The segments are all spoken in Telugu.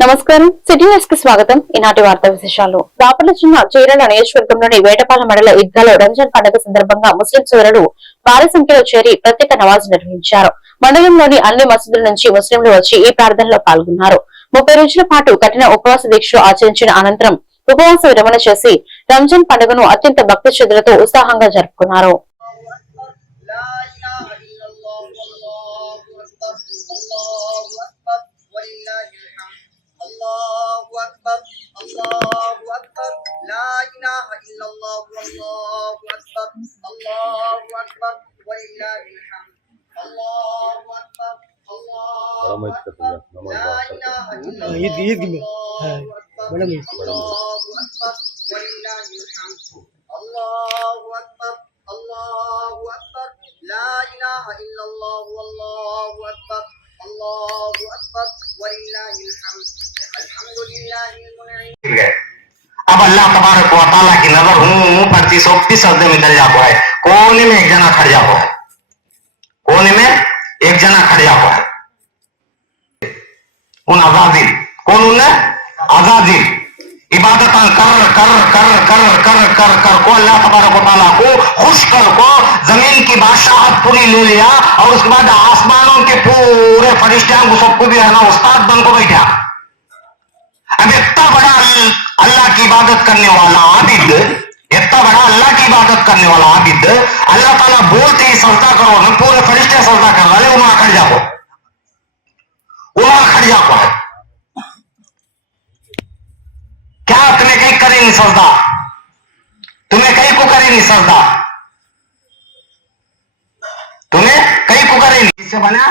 నమస్కారం సిటీ న్యూస్ కి స్వాగతం. ఈనాటి వార్తా విశేషాలు. బాపట్ల జిల్లా చీరాల నియోజకవర్గంలోని వేటపాల మండల ఈద్గాలో రంజాన్ పండుగ సందర్భంగా ముస్లిం సోదరులు భారీ సంఖ్యలో చేరి ప్రత్యేక నమాజ్ నిర్వహించారు. మండలంలోని అన్ని మసీదుల నుంచి ముస్లింలు వచ్చి ఈ ప్రార్థనలో పాల్గొన్నారు. 30 రోజుల పాటు కఠిన ఉపవాస దీక్షలు ఆచరించిన అనంతరం ఉపవాస విరమణ చేసి రంజాన్ పండుగను అత్యంత భక్తి శ్రద్ధలతో ఉత్సాహంగా జరుపుకున్నారు. Allahu Akbar, Allahu Akbar, La ilaha illallah, Allahu Akbar, Allahu Akbar, walillahil hamd. Allahu Akbar, Allahu Akbar, La ilaha illallah, Allahu Akbar, Allahu Akbar, walillahil hamd. Allahu Akbar, Allahu Akbar, La ilaha illallah, Allahu Akbar, Allahu Akbar, walillahil hamd. अब अल्लाह तबारक व तआला की नजर मुंह पर 330 में चल जाता है। कोने में एक जना खड़ जाता है, कोने में एक जना खड़ जाता है। उन अजाजिल कौन उन्हें अजाजिल इबादत कर कर कर कर कर कर कर को अल्लाह तबारक व तआला को खुश कर को जमीन की बादशाहत पूरी ले लिया और उसके बाद आसमानों के पूरे फरिश्तों को सबको भी है ना उस्ताद बन को बैठा। अब इतना बड़ा अल्लाह की इबादत करने वाला आबिद, इतना बड़ा अल्लाह की इबादत करने वाला आबिद अल्लाह ताला बोलते ही सजदा करो ना पूरे फरिश्ते सजदा कर रहे वहां खड़ जाओ, वहां खड़ जाओ है। क्या तुम्हें कहीं करे नहीं सजदा, तुम्हें कहीं को करे नहीं सजदा, तुम्हें कहीं को करे नहीं। इससे बना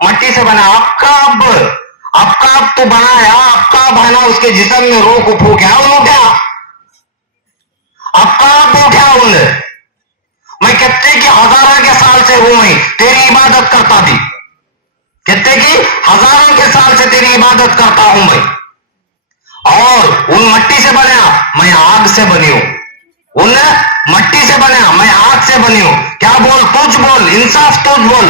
मट्टी से बना आपका अब तो बनाया आपका बना उसके जिस्म में रूह को फूका क्या आपका उठा उन्हें। मैं कितने की हजारों के साल से हूं मैं तेरी इबादत करता थी, कितने की हजारों के साल से तेरी इबादत करता हूं मैं। और उन मट्टी से बना मैं आग से बनी हूं, उन मट्टी से बना मैं आग से बनी हूं। क्या बोल तुझ बोल इंसाफ तुझ बोल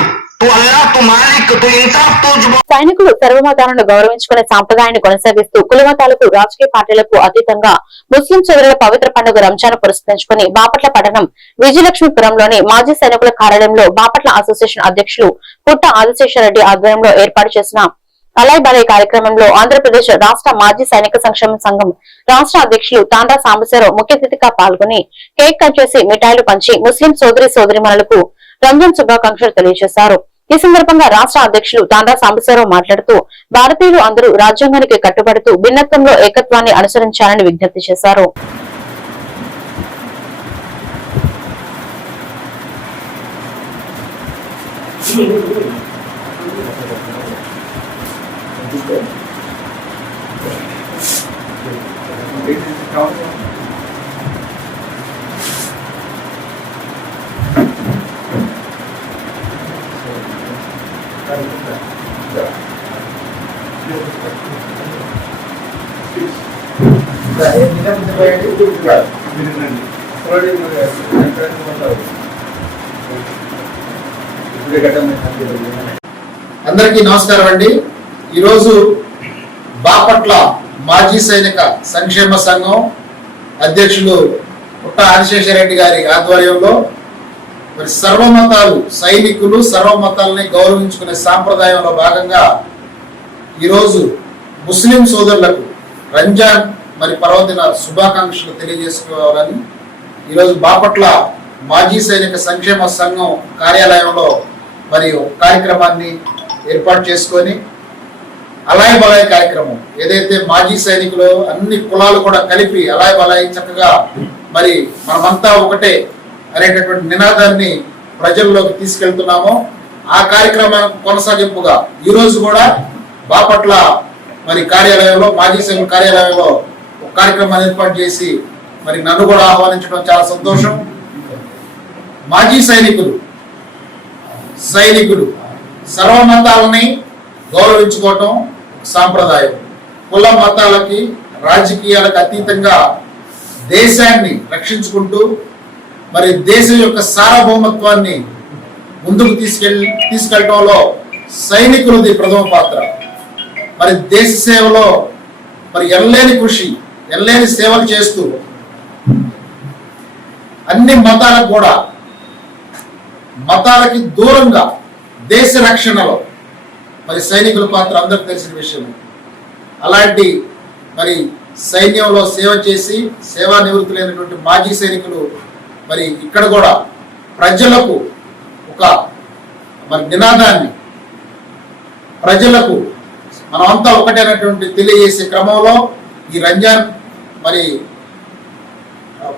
సైనికులు సర్వమతాలను గౌరవించుకునే సాంప్రదాయాన్ని కొనసాగిస్తూ కులమతాలకు రాజకీయ పార్టీలకు అతీతంగా ముస్లిం సోదరుల పవిత్ర పండుగ రంజాన్ పురస్కరించుకుని బాపట్ల పట్టణం విజయలక్ష్మీపురంలోని మాజీ సైనికుల కార్యాలయంలో బాపట్ల అసోసియేషన్ అధ్యక్షులు పుట్ట ఆదిశేషారెడ్డి ఆధ్వర్యంలో ఏర్పాటు చేసిన అలాయ్ బలాయ్ కార్యక్రమంలో ఆంధ్రప్రదేశ్ రాష్ట్ర మాజీ సైనిక సంక్షేమ సంఘం రాష్ట్ర అధ్యక్షులు తాండా సాంబశివరావు ముఖ్య అతిథిగా పాల్గొని కేక్ కట్ చేసి మిఠాయిలు పంచి ముస్లిం సోదరీమణులకు రంజాన్ శుభాకాంక్షలు తెలియజేశారు. ఈ సందర్భంగా రాష్ట్ర అధ్యక్షులు తాండా సాంబశివరావు మాట్లాడుతూ భారతీయులు అందరూ రాజ్యాంగానికి కట్టుబడుతూ భిన్నత్వంలో ఏకత్వాన్ని అనుసరించాలని విజ్ఞప్తి చేశారు. అందరికీ నమస్కారం అండి. ఈరోజు బాపట్ల మాజీ సైనిక సంక్షేమ సంఘం అధ్యక్షులు పుట్ట ఆదిశేషారెడ్డి గారి ఆధ్వర్యంలో మరి సర్వమతాలు సైనికులు సర్వమతాలని గౌరవించుకునే సాంప్రదాయంలో భాగంగా ఈరోజు ముస్లిం సోదరులకు రంజాన్ మరి పర్వదిన శుభాకాంక్షలు తెలియజేసుకోవాలని ఈరోజు బాపట్ల మాజీ సైనిక సంక్షేమ సంఘం కార్యాలయంలో మరి కార్యక్రమాన్ని ఏర్పాటు చేసుకొని అలాయ్ బలాయ్ కార్యక్రమం ఏదైతే మాజీ సైనికులు అన్ని కులాలు కూడా కలిపి అలాయ్ బలాయ్ చక్కగా మరి మనమంతా ఒకటే అనేటటువంటి నినాదాన్ని ప్రజల్లోకి తీసుకెళ్తున్నామో ఆ కార్యక్రమానికి కొనసాగింపుగా ఈ రోజు కూడా బాపట్ల మరి కార్యాలయంలో మాజీ సైనికుల కార్యాలయంలో ఒక కార్యక్రమాన్ని ఏర్పాటు చేసి మరి నన్ను కూడా ఆహ్వానించడం చాలా సంతోషం. మాజీ సైనికులు సర్వమతాలని గౌరవించుకోవటం సాంప్రదాయం. కుల మతాలకి రాజకీయాలకు అతీతంగా దేశాన్ని రక్షించుకుంటూ మరి దేశం యొక్క సార్వభౌమత్వాన్ని ముందుకు తీసుకెళ్ళటంలో సైనికులది ప్రథమ పాత్ర. మరి దేశ సేవలో మరి ఎనలేని కృషి, ఎనలేని సేవలు చేస్తూ అన్ని మతాలకు కూడా మతాలకి దూరంగా దేశ రక్షణలో మరి సైనికుల పాత్ర అందరికి తెలిసిన విషయం. అలాంటి మరి సైన్యంలో సేవ చేసి సేవా నివృత్తులైనటువంటి మాజీ సైనికులు మరి ఇక్కడ కూడా ప్రజలకు ఒక మరి నినాదాన్ని ప్రజలకు మనమంతా ఒకటైనటువంటి తెలియజేసే క్రమంలో ఈ రంజాన్ మరి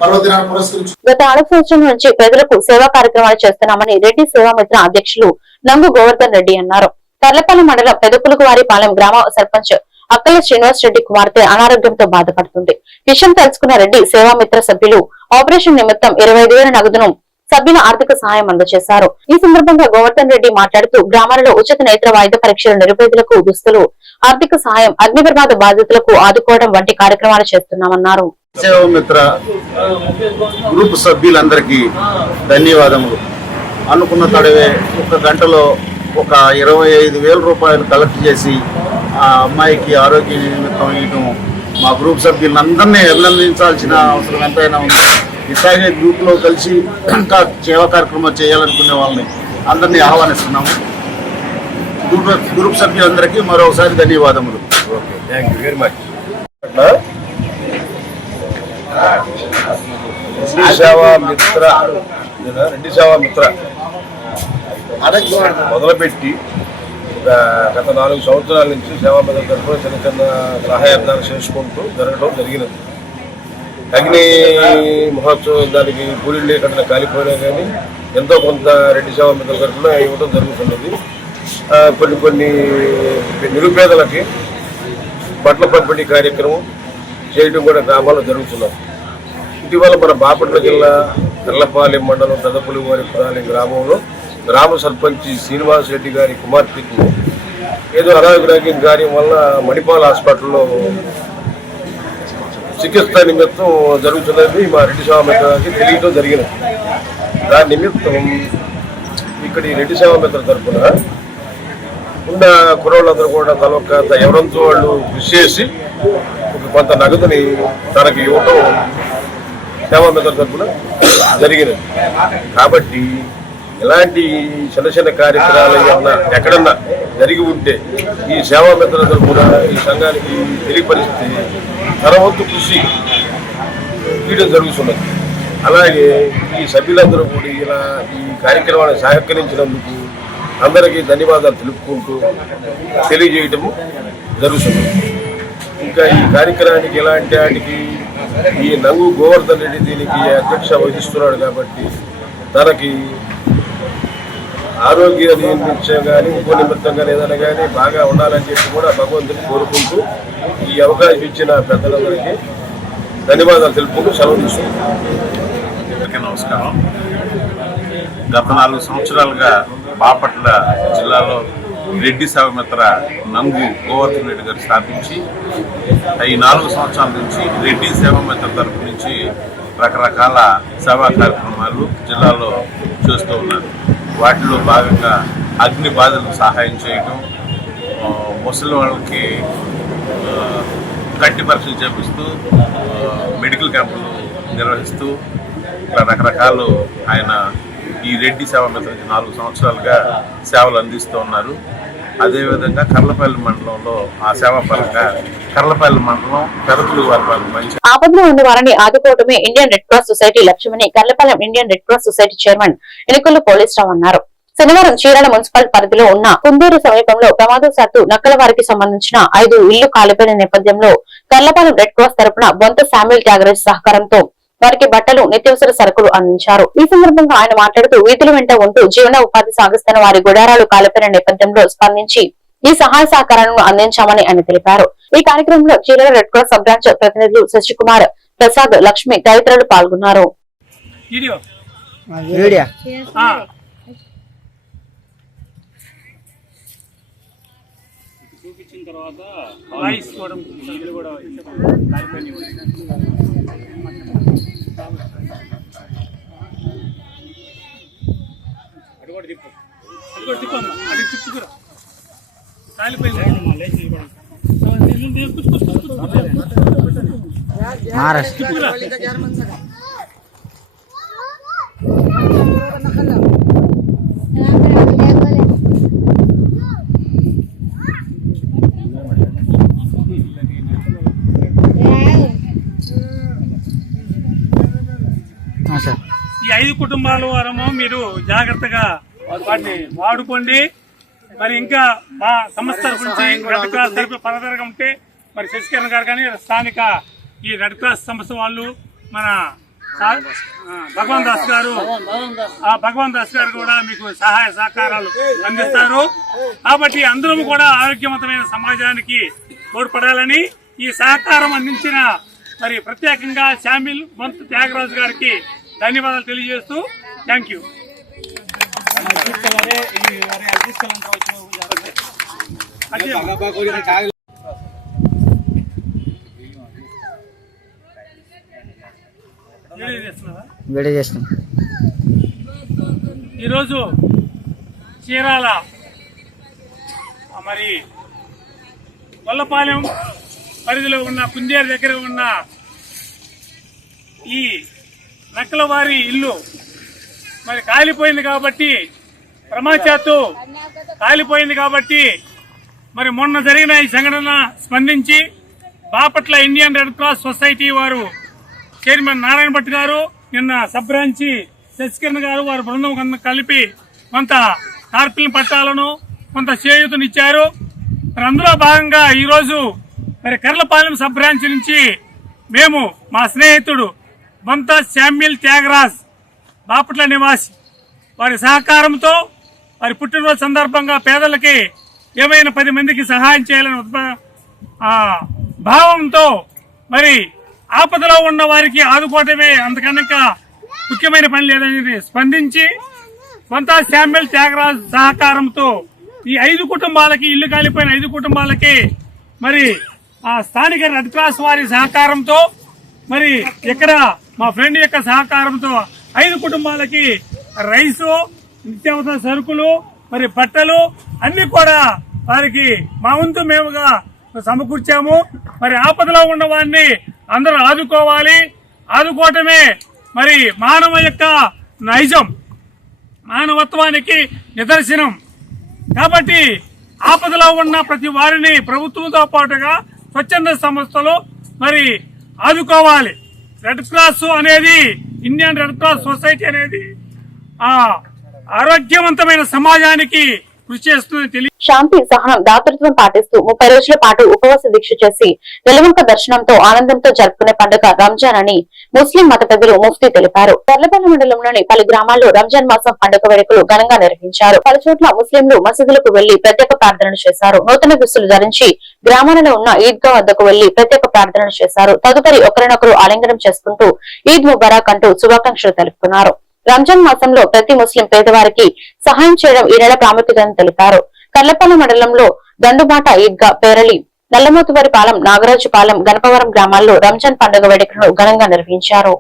పర్వదినాన్ని పురస్కరించి గత 6 సంవత్సరాల నుంచి ప్రజలకు సేవా కార్యక్రమాలు చేస్తున్నామని రెడ్డి సేవామిత్ర అధ్యక్షులు నంగు గోవర్ధన్ రెడ్డి అన్నారు. తర్లపల్లి మండలం పెదపులుగువారిపాలెం గ్రామ సర్పంచ్ అక్కల శ్రీనివాస్ రెడ్డి కుమార్తె అనారోగ్యంతో బాధపడుతుంది. విషయం తెలుసుకున్న రెడ్డి సేవామిత్ర సభ్యులు ఆపరేషన్ నిమిత్తం 25,000 నగదును సభ్యుల ఆర్థిక సహాయం అందజేశారు. ఈ సందర్భంగా గోవర్ధన్ రెడ్డి మాట్లాడుతూ గ్రామాలలో ఉచిత నేత్ర వైద్య పరీక్షలు, నిరుపేదలకు దుస్తులు, ఆర్థిక సహాయం, అగ్ని ప్రమాద బాధితులకు ఆదుకోవడం వంటి కార్యక్రమాలు చేస్తున్నామన్నారు. సేవామిత్ర గ్రూప్ సభ్యులందరికీ ధన్యవాదములు. అనుకున్న తడవే 1 గంటలో ఒక 25,000 రూపాయలు కలెక్ట్ చేసి ఆ అమ్మాయికి ఆరోగ్య నిమిత్తం ఇవ్వడం మా గ్రూప్ సభ్యులందరినీ అభినందించాల్సిన అవసరం ఎంతైనా ఉంది. ఇట్లాగే గ్రూప్లో కలిసి ఇంకా సేవా కార్యక్రమాలు చేయాలనుకునే వాళ్ళని అందరినీ ఆహ్వానిస్తున్నాము. గ్రూప్ సభ్యులందరికీ మరోసారి ధన్యవాదములు. Okay, thank you very much. Reddy సేవా మిత్ర మొదలుపెట్టి గత 4 సంవత్సరాల నుంచి సేవా మిత్ర తరఫున చిన్న చిన్న సహాయార్థాలు చేసుకుంటూ జరగడం జరిగినది. అగ్ని మహోత్సవం దానికి కూలీలు కట్టిన కాలిపోయినా కానీ ఎంతో కొంత రెడ్డి సేవా మిత్ర తరఫున ఇవ్వడం జరుగుతున్నది. కొన్ని నిరుపేదలకి బట్టల పంపిణీ కార్యక్రమం చేయడం కూడా గ్రామాల్లో జరుగుతున్నది. ఇటీవల మన బాపట్ల జిల్లా తర్లపాలెం మండలం పెదపులుగువారిపాలెం గ్రామంలో గ్రామ సర్పంచ్ శ్రీనివాస్ రెడ్డి గారి కుమార్తెకు ఏదో అనారోగ్య కార్యం వల్ల మణిపాల్ హాస్పిటల్లో చికిత్స నిమిత్తం జరుగుతున్నది మా రెడ్డి సేవామిత్రకి తెలియటం జరిగినది. దాని నిమిత్తం ఇక్కడ ఈ రెడ్డి సేవామిత్ర తరఫున ఉన్న కుర్రోళ్ళందరూ కూడా తలొక్క ఎవరంతో వాళ్ళు కృషి చేసి కొంత నగదుని తనకి ఇవ్వటం సేవామిత్ర తరఫున జరిగినది. కాబట్టి ఇలాంటి చిన్న చిన్న కార్యక్రమాలు ఏమన్నా ఎక్కడన్నా జరిగి ఉంటే ఈ సేవామిత్ర తరఫున ఈ సంఘానికి తెలియపరిస్తే తన వంతు కృషి చేయడం జరుగుతున్నది. అలాగే ఈ సభ్యులందరూ కూడా ఇలా ఈ కార్యక్రమాన్ని సహకరించినందుకు అందరికీ ధన్యవాదాలు తెలుపుకుంటూ తెలియజేయటము జరుగుతుంది. ఇంకా ఈ కార్యక్రమానికి ఎలాంటి వాటికి ఈ నంగు గోవర్ధన్ రెడ్డి దీనికి అధ్యక్ష వహిస్తున్నాడు కాబట్టి తనకి ఆరోగ్య నిమిత్తం కానీ ఇంకో నిమిత్తం కానీ ఏదైనా కానీ బాగా ఉండాలని చెప్పి కూడా భగవంతుని కోరుకుంటూ ఈ అవకాశం ఇచ్చిన పెద్దలందరికీ ధన్యవాదాలు తెలుపుకుంటూ సెలవు తీసుకుంటాం. నమస్కారం. గత 4 సంవత్సరాలుగా బాపట్ల జిల్లాలో రెడ్డి సేవామిత్ర నంగు గోవర్ధన్ రెడ్డి గారు స్థాపించి ఈ 4 సంవత్సరాల నుంచి రెడ్డి సేవామిత్ర తరఫు నుంచి రకరకాల సేవా కార్యక్రమాలు జిల్లాలో చేస్తూ ఉన్నారు. వాటిలో భాగంగా అగ్ని బాధలకు సహాయం చేయడం, ముసలి వాళ్ళకి కంటి పరీక్షలు చేపిస్తూ మెడికల్ క్యాంపులు నిర్వహిస్తూ ఇట్లా రకరకాలు ఆయన ఈ రెడ్డి సేవామిత్ర 4 సంవత్సరాలుగా సేవలు అందిస్తూ ఉన్నారు. అదేవిధంగా కర్లపల్లి మండలంలో ఆ సేవా పరంగా కర్లపల్లి మండలం పెదపులుగువారిపాలెం మంచి ఆపదలో ఉన్న వారిని ఆదుకోవడమే ఇండియన్ రెడ్ క్రాస్ సొసైటీ లక్ష్యమని Karlapalem Indian Red Cross society chairman Enukollu Polisarao అన్నారు. శనివారం చీరాల మున్సిపల్ పరిధిలో ఉన్న కుందూరు సమీపంలో ప్రమాదవశాత్తు నక్కల వారికి సంబంధించిన 5 ఇళ్లు కాలిపోయిన నేపథ్యంలో కర్లపాలెం రెడ్ క్రాస్ తరపున బొంత శామ్యుల్ త్యాగరాజ్ సహకారంతో వారికి బట్టలు, నిత్యావసర సరుకులు అందించారు. ఈ సందర్భంగా ఆయన మాట్లాడుతూ వీధుల వెంట ఉంటూ జీవన ఉపాధి సాగిస్తున్న వారి గుడారాలు కాలిపోయిన నేపథ్యంలో స్పందించి ఈ సహాయ సహకారాలను అందించామని ఆయన తెలిపారు. ఈ కార్యక్రమంలో Chirala red cross sub branch ప్రతినిధులు శశికుమార్, ప్రసాద్, లక్ష్మి తదితరులు పాల్గొన్నారు. ఈ 5 కుటుంబాల వారము మీరు జాగ్రత్తగా వాటిని వాడుకోండి. మరి ఇంకా మా సంస్థ గురించి రెడ్ క్రాస్ తరఫు పరదరగా ఉంటే మరి శశికరణ్ గారు కానీ స్థానిక ఈ రెడ్ క్రాస్ సంస్థ వాళ్ళు మన భగవాన్ దాస్ గారు కూడా మీకు సహాయ సహకారాలు అందిస్తారు. కాబట్టి అందరం కూడా ఆరోగ్యవంతమైన సమాజానికి తోడ్పడాలని ఈ సహకారం అందించిన మరి ప్రత్యేకంగా శామిల్ మంత్ త్యాగరాజు గారికి ధన్యవాదాలు తెలియజేస్తూ థ్యాంక్ యూ. ఈరోజు చీరాల మరి వల్లపాలెం పరిధిలో ఉన్న కుందేరు దగ్గర ఉన్న ఈ నక్కలవారి ఇల్లు మరి కాలిపోయింది కాబట్టి ప్రమాచాత్తు కాలిపోయింది కాబట్టి మరి మొన్న జరిగిన ఈ సంఘటన స్పందించి Bapatla Indian Red Cross society వారు చైర్మన్ నారాయణ భట్ గారు నిన్న సబ్ బ్రాంచి శశికరణ్ గారు వారి బృందం కలిపి కొంత టార్పిల్ పట్టాలను కొంత చేయూతనిచ్చారు. మరి అందులో భాగంగా ఈరోజు మరి కర్లపాలెం సబ్ బ్రాంచ్ నుంచి మేము మా స్నేహితుడు బొంత శామ్యుల్ త్యాగరాజ్ బాపట్ల నివాసి వారి సహకారంతో వారి పుట్టినరోజు సందర్భంగా పేదలకి ఏమైనా 10 మందికి సహాయం చేయాలని భావంతో మరి ఆపదలో ఉన్న వారికి ఆదుకోవటమే అంతకన్నా ముఖ్యమైన పని లేదని స్పందించి బొంత శామ్యుల్ త్యాగరాజ్ సహకారంతో ఈ 5 కుటుంబాలకి ఇల్లు కాలిపోయిన 5 కుటుంబాలకి మరి ఆ స్థానిక రెడ్ క్రాస్ వారి సహకారంతో మరి ఇక్కడ మా ఫ్రెండ్ యొక్క సహకారంతో 5 కుటుంబాలకి రైసు, నిత్యావసర సరుకులు, మరి బట్టలు అన్ని కూడా వారికి మా వంతు మేముగా సమకూర్చాము. మరి ఆపదలో ఉన్న వారిని అందరూ ఆదుకోవాలి. ఆదుకోవటమే మరి మానవ యొక్క నైజం, మానవత్వానికి నిదర్శనం. కాబట్టి ఆపదలో ఉన్న ప్రతి వారిని ప్రభుత్వంతో పాటుగా స్వచ్ఛంద సంస్థలు మరి ఆదుకోవాలి. రెడ్ క్రాస్ అనేది ఇండియన్ రెడ్ క్రాస్ సొసైటీ అనేది ఆరోగ్యవంతమైన సమాజానికి కృషి చేస్తుంది. శాంతి, సహనం, దాతృత్వం పాటిస్తూ 30 రోజుల పాటు ఉపవాస దీక్ష చేసి వెలువంక దర్శనంతో ఆనందంతో జరుపుకునే పండుగ రంజాన్ అని ముస్లిం మత పెద్దలు ముఫ్తీ తెలిపారు. తర్లపల్లి మండలంలోని పలు గ్రామాల్లో రంజాన్ మాసం పండుగ వేడుకలు ఘనంగా నిర్వహించారు. పలు చోట్ల ముస్లింలు మసీదులకు వెళ్లి ప్రత్యేక ప్రార్థనలు చేశారు. నూతన దుస్తులు ధరించి గ్రామాలలో ఉన్న ఈద్గా వద్దకు వెళ్లి ప్రత్యేక ప్రార్థనలు చేశారు. తదుపరి ఒకరినొకరు ఆలింగనం చేసుకుంటూ ఈద్ ముబారక్ అంటూ శుభాకాంక్షలు తెలుపుకున్నారు. రంజాన్ మాసంలో ప్రతి ముస్లిం పేదవారికి సహాయం చేయడం ఈ నెల ప్రాముఖ్యతను తెలిపారు. కర్లపల్లి మండలంలో దండుబాట ఈద్గా, పేరళి, నల్లమోతువారి పాలెం, నాగరాజుపాలెం, గణపవరం గ్రామాల్లో రంజాన్ పండుగ వేడుకలను ఘనంగా నిర్వహించారు.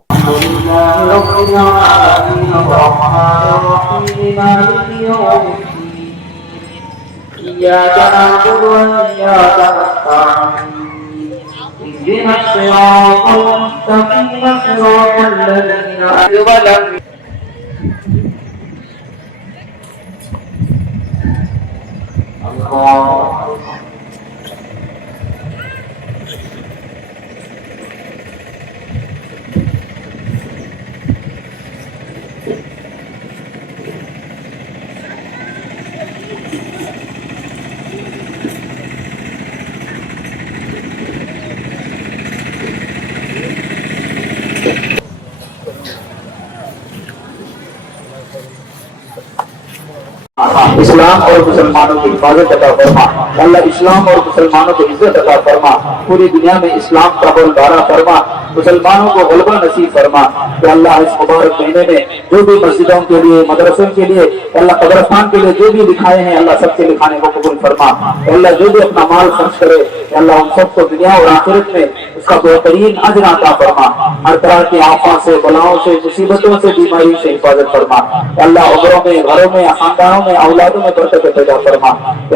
इस्लाम और मुसलमानों की हिफाजत अता फरमा। अल्लाह इस्लाम और मुसलमानों को इज्जत अता फरमा। पूरी दुनिया में इस्लाम का बोलबाला फरमा। मुसलमानों को गलबा नसीब फरमा। तो अल्लाह इस मुबारक महीने में जो भी मस्जिदों के लिए, मदरसों के लिए, अल्लाह कब्रिस्तान के लिए जो भी लिखाए हैं, अल्लाह सबके लिखाने को कबूल फरमा। अल्लाह जो भी अपना माल खर्च करे, अल्लाह उन सबको दुनिया और आखिरत में उसका बेहतरीन अजर अता फरमा। हर तरह की आफत से, बलाओं से, मुसीबतों से, बीमारी से हिफाजत फरमा। अल्लाह उम्रों में, घरों में, खानदानों में, औलादों में बरकत पैदा फरमा।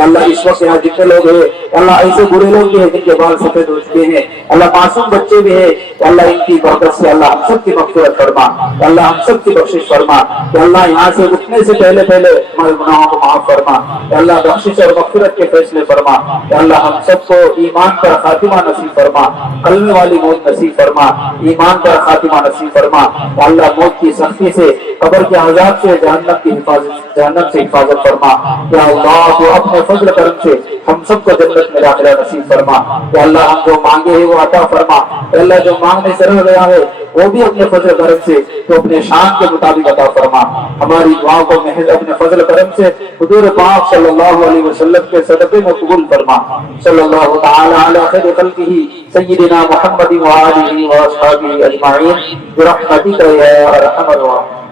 अल्लाह इस वक्त यहाँ जितने लोग हैं अल्लाह ऐसे बुरे लोग भी हैं जिनके बाल सफेद हो चुके हैं, अल्लाह मासूम बच्चे भी हैं, अल्लाह इनकी बरकत से अल्लाह हम सब की मग़फ़िरत फरमा, अल्लाह हम सब की बख्शिश फरमा। अल्लाह यहाँ से उठने से पहले पहले हमारे गुनाहों को माफ फरमा। अल्लाह बख्शिश और मग़फ़िरत के फैसले फरमा। अल्लाह हम सबको ईमान पर खातिमा नसीब फरमा, कलमे वाली मौत नसीब फरमा, ईमान पर खातिमा नसीब फरमा। अल्लाह मौत की सख्ती से, कब्र के अज़ाब से, जहन्नम से हिफाजत फरमा। या अल्लाह तो अपने फजल करम से हम सबको जन्नत में दाखिला नसीब फरमा। या अल्लाह हम जो मांगे है वो अता फरमा। अल्लाह जो मांगने से रह गया है वो भी अपने फजल करम से तो अपने शान के मुताबिक अता फरमा। हमारी दुआओं को महज अपने फजल करम से हुजूर पाक सल्लल्लाहु अलैहि वसल्लम के सदक़े में कबूल फरमा। सल्लल्लाहु तआला अला खैर खल्क़िही सय्यिदिना मुहम्मद व आलिहि व अस्हाबिही अजमाइन बिरहमतिका या अरहमर राहिमीन।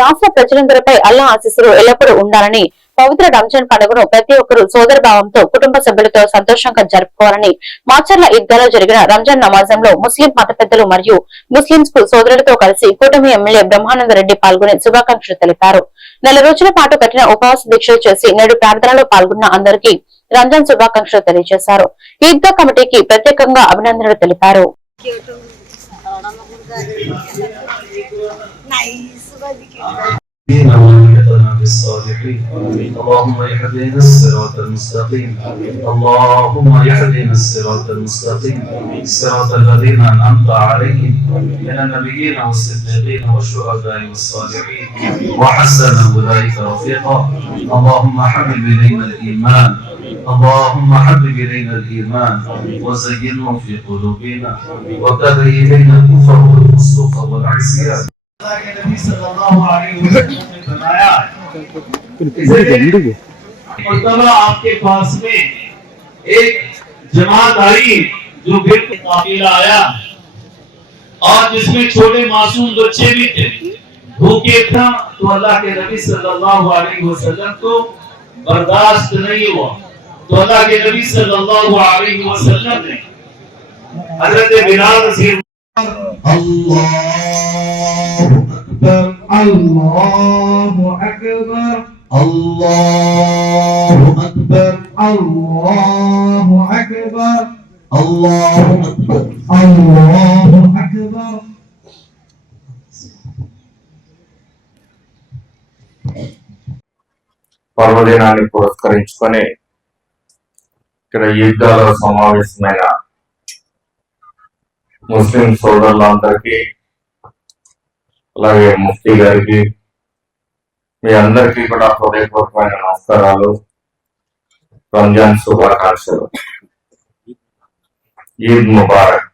రాష్ట్ర ప్రజలందరిపై అల్లా ఆశీస్సులు ఎల్లప్పుడూ ఉండాలని, పవిత్ర రంజాన్ పండుగను ప్రతి ఒక్కరూ సోదర భావంతో కుటుంబ సభ్యులతో సంతోషంగా జరుపుకోవాలని మాచర్ల ఈద్గాలో జరిగిన రంజాన్ నమాజంలో ముస్లిం మత పెద్దలు మరియు ముస్లింస్ కు సోదరులతో కలిసి కూటమి ఎమ్మెల్యే బ్రహ్మానంద రెడ్డి పాల్గొని శుభాకాంక్షలు తెలిపారు. నెల రోజుల పాటు కఠిన ఉపవాస దీక్షలు చేసి నేడు ప్రార్థనలో పాల్గొన్న అందరికీ రంజాన్ శుభాకాంక్షలు తెలియజేశారు. ఈద్గా కమిటీకి ప్రత్యేకంగా అభినందనలు తెలిపారు. اللهم اهدنا الصراط المستقيم اللهم اهدنا الصراط المستقيم صراط الذين انعمت عليهم من النبيين والصديقين والشهداء والصالحين وحسن اولئك رفيقا اللهم حبب الينا الايمان اللهم حبب الينا الايمان وزينه في قلوبنا وكره الينا الكفر والفسوق والعصيان नबी सल्लल्लाहु अलैहि वसल्लम ने बनाया मर्तबा आपके पास में एक जमात आई जो बिल्कुल काफिला आया और जिसमें छोटे मासूम बच्चे भी थे, भूखे था, तो अल्लाह के नबी सल्लल्लाहु अलैहि वसल्लम को बर्दाश्त नहीं हुआ, तो अल्लाह के नबी सल्लल्लाहु अलैहि वसल्लम ने हजरत बिलाल रज़ी अल्लाहु अकबर अल्लाहु अकबर अल्लाहु अकबर अल्लाहु अकबर अल्लाहु अकबर। పర్వదినాన్ని పురస్కరించుకొని ఇక్కడ ఈద్గాలో సమావేశమైన ముస్లిం సోదరులందరికీ అలాగే ముఫ్తీ గారికి మీ అందరికీ కూడా హృదయపూర్వకమైన నమస్కారాలు, రంజాన్ శుభాకాంక్షలు, ఈద్ ముబారక్.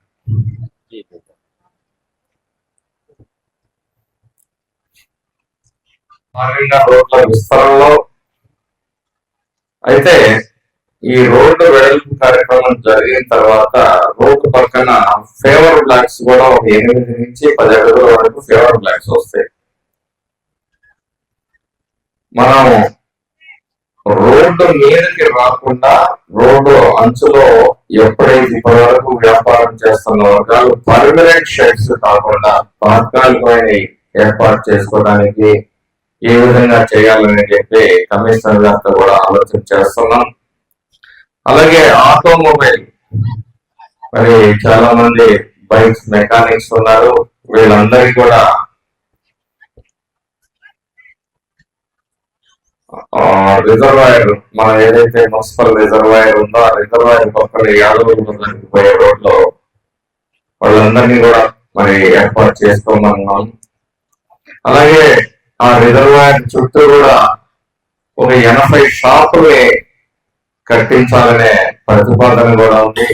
రోడ్ల విస్తరణలో అయితే ఈ రోడ్డు వెడల్పు కార్యక్రమం జరిగిన తర్వాత రోడ్డు పక్కన ఫేవర్ బ్లాక్స్ కూడా ఒక 8 నుంచి 10 అడుగుల వరకు ఫేవర్ బ్లాక్స్ వస్తాయి. మనం రోడ్డు మీదకి రాకుండా రోడ్డు అంచులో ఎప్పుడైతే ఇప్పటివరకు వ్యాపారం చేస్తున్న వర్గాలు పర్మనెంట్ షెడ్స్ కాకుండా తాత్కాలికమైన ఏర్పాటు చేసుకోవడానికి ఏ విధంగా చేయాలని చెప్పి కమిషనర్ గారితో కూడా ఆలోచన చేస్తున్నాం. అలాగే ఆటోమొబైల్, మరి చాలా మంది బైక్స్ మెకానిక్స్ ఉన్నారు, వీళ్ళందరికీ కూడా రిజర్వాయర్, మనం ఏదైతే మున్సిపల్ రిజర్వాయర్ ఉందో ఆ రిజర్వాయర్ పక్కన యాదవ్ పోయే రోడ్లో వాళ్ళందరినీ కూడా మరి ఏర్పాటు చేసుకోమన్నాం. అలాగే ఆ రిజర్వాయర్ చుట్టూ కూడా ఒక 80 షాపులు కట్టించాలనే ప్రతిపాదన కూడా ఉంది.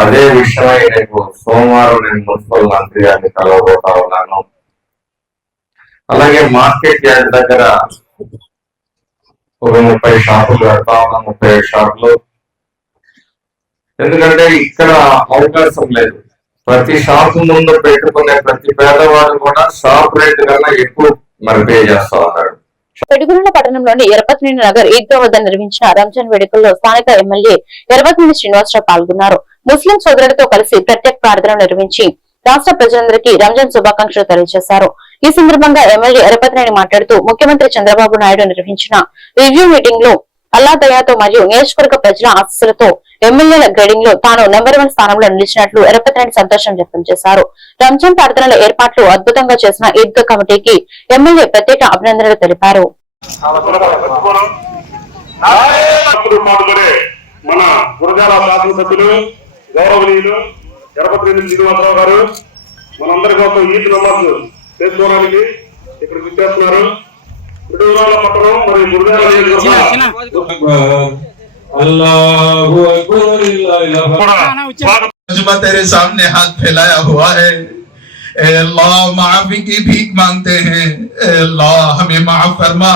అదే విషయమై రేపు సోమవారం నేను మున్సిపల్ మంత్రి గారిని కలవబోతా ఉన్నాను. అలాగే మార్కెట్ యార్డ్ దగ్గర ఒక 30 షాపులు పెడతా ఉన్నాం, 35 షాపులు. ఎందుకంటే ఇక్కడ అవకాశం లేదు. ప్రతి షాపు ముందు పెట్టుకునే ప్రతి పేదవాడు కూడా షాప్ రేట్ కన్నా ఎక్కువ మరి పే చేస్తా ఉన్నాడు. పెడుగురుల పట్టణంలోని ఎర్రపతినేని నగర్ ఈద్గా వద్ద నిర్వహించిన రంజాన్ వేడుకల్లో స్థానిక ఎమ్మెల్యే ఎర్రపతినేని శ్రీనివాసరావు పాల్గొన్నారు. ముస్లిం సోదరులతో కలిసి ప్రత్యేక ప్రార్థన నిర్వహించి రాష్ట్ర ప్రజలందరికీ రంజాన్ శుభాకాంక్షలు తెలియజేశారు. ఈ సందర్భంగా ఎమ్మెల్యే ఎర్రపతినేని మాట్లాడుతూ ముఖ్యమంత్రి చంద్రబాబు నాయుడు నిర్వహించిన రివ్యూ మీటింగ్ లో అల్లా దయాతో మరియు నియోజకవర్గ ప్రజల ఆశీస్సులతో ఎమ్మెల్యేల గ్రేడింగ్ లో తాను నెంబర్ 1 స్థానంలో నిలిచినట్లు ఎర్రపతినేని సంతోషం వ్యక్తం చేశారు. రంజాన్ ప్రార్థనల ఏర్పాట్లు అద్భుతంగా చేసిన ఈద్గా కమిటీకి ఎమ్మెల్యే ప్రత్యేక అభినందనలు తెలిపారు. మన గురజాల శాసనసభ్యులు గౌరవనీయులు ఎర్రపతినేని శ్రీనివాసరావు గారు మనందరి కోసం ఈద్ నమాజ్ చేసుకోవడానికి ఇక్కడ విచ్చేస్తున్నారు. పిడుగురాళ్ల పట్టణం మరియు గురజాల तेरे सामने हाथ फैलाया हुआ है। ए अल्लाह माफी की भीख मांगते हैं। ए अल्लाह हमें माफ फरमा।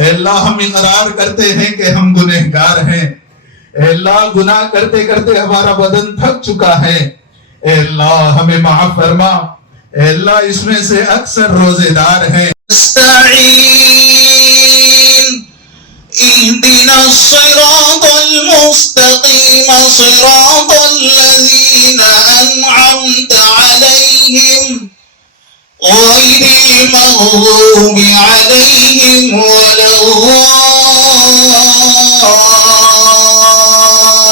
ए अल्लाह हम इकरार करते हैं कि हम गुनहगार हैं। ए अल्लाह गुनाह करते करते हमारा बदन थक चुका है। ए अल्लाह हमें माफ फरमा। ए अल्लाह इसमें से अक्सर रोजेदार हैं। اهدنا الصراط المستقيم صراط الذين أنعمت عليهم غير المغضوب عليهم ولا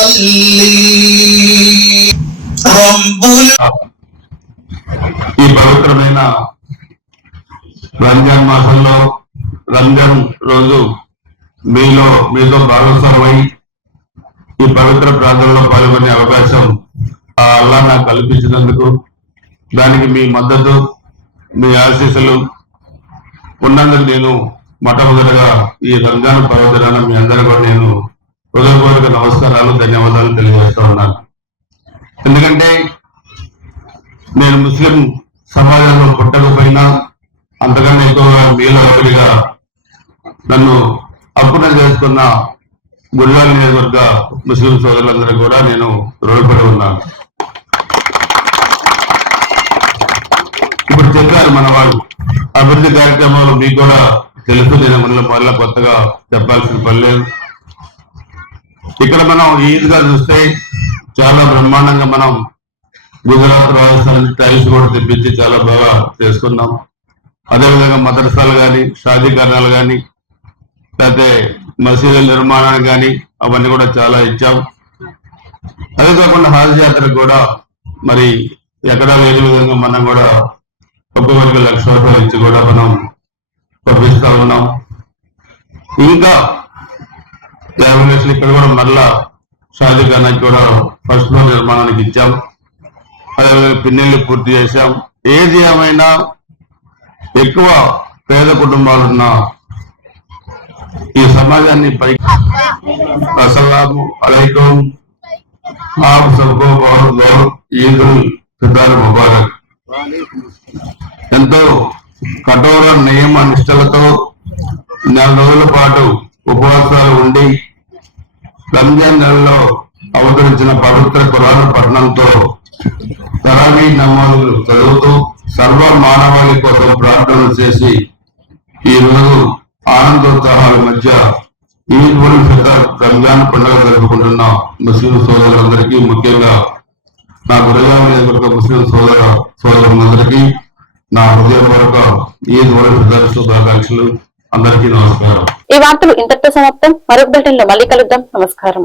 الضالين ربنا. ఈ పవిత్రమైన రంజాన్ మాసంలో రంజాన్ రోజు మీతో భాగస్వామై ఈ పవిత్ర ప్రాంతంలో పాల్గొనే అవకాశం ఆ అల్లా నాకు కల్పించినందుకు దానికి మీ మద్దతు, మీ ఆశీస్సులు ఉన్నందుకు నేను మొట్టమొదటిగా ఈ రంజాన్ పవిత్రాన్ని మీ అందరూ కూడా నేను హృదయపూర్వక నమస్కారాలు, ధన్యవాదాలు తెలియజేస్తూ ఉన్నాను. ఎందుకంటే నేను ముస్లిం సమాజంలో పుట్టకపోయినా అంతకన్నా ఎక్కువగా మీలో ఒకటిగా నన్ను అప్పున చేసుకున్న గురువాల నియోజకవర్గ ముస్లిం సోదరులందరూ కూడా నేను రుణపడి ఉన్నాను. ఇప్పుడు చెప్పారు మన వాళ్ళు అభివృద్ధి కార్యక్రమాలు మీకు కూడా తెలుసు, నేను మళ్ళీ కొత్తగా చెప్పాల్సిన పని లేదు. ఇక్కడ మనం ఈద్గా చూస్తే చాలా బ్రహ్మాండంగా మనం గుజరాత్, రాజస్థాన్ టైల్స్ కూడా తెప్పించి చాలా బాగా చేసుకున్నాం. అదేవిధంగా మదర్సాలు కానీ, షాదీకరణాలు కానీ, లేకపోతే మసీదుల నిర్మాణానికి కానీ అవన్నీ కూడా చాలా ఇచ్చాం. అదే కాకుండా హాజ్ యాత్రకు కూడా మరి ఎక్కడా లేని విధంగా మనం కూడా ఒక్కొక్కరికి 1,00,000 రూపాయలు ఇచ్చి కూడా మనం పంపిస్తా ఉన్నాం. ఇంకా 50 లక్షలు ఇక్కడ కూడా మళ్ళా షాదీఖానాకి కూడా ఫస్ట్ ఫ్లోర్ నిర్మాణానికి ఇచ్చాం. అదేవిధంగా పిన్నెళ్ళు పూర్తి చేశాం. ఏది ఏమైనా ఎక్కువ పేద కుటుంబాలున్న ఈ సమాజాన్ని పైకి అస్సలాము అలైకుం ఆప్ సబ్కో బహుత్ బహుత్ ఈద్ ఉల్ ఫితర్ ముబారక్. ఎంతో కఠోర నియమ నిష్టలతో 4 రోజుల పాటు ఉపవాసాలు ఉండి రంజాన్ నెలలో అవతరించిన పవిత్ర ఖురాన్ పఠనంతో తరావీ నమాజులు చదువుతూ సర్వ మానవాళి కోసం ప్రార్థనలు చేసి ఈ రోజు ఆనందోత్సాహాల మధ్య ఈద్ ఉల్ ఫితర్ రంజాన్ పండుగ జరుపుకుంటున్న ముస్లిం సోదరులందరికీ, ముఖ్యంగా నా గురజాల నియోజకవర్గ ముస్లిం సోదరులందరికీ నా హృదయపూర్వక ఈద్ ఉల్ ఫితర్ శుభాకాంక్షలు. అందరికీ నమస్కారం. ఈ వార్తలు ఇంతటితో సమాప్తం. మరొక బులెటిన్ లో మళ్ళీ కలుద్దాం. నమస్కారం.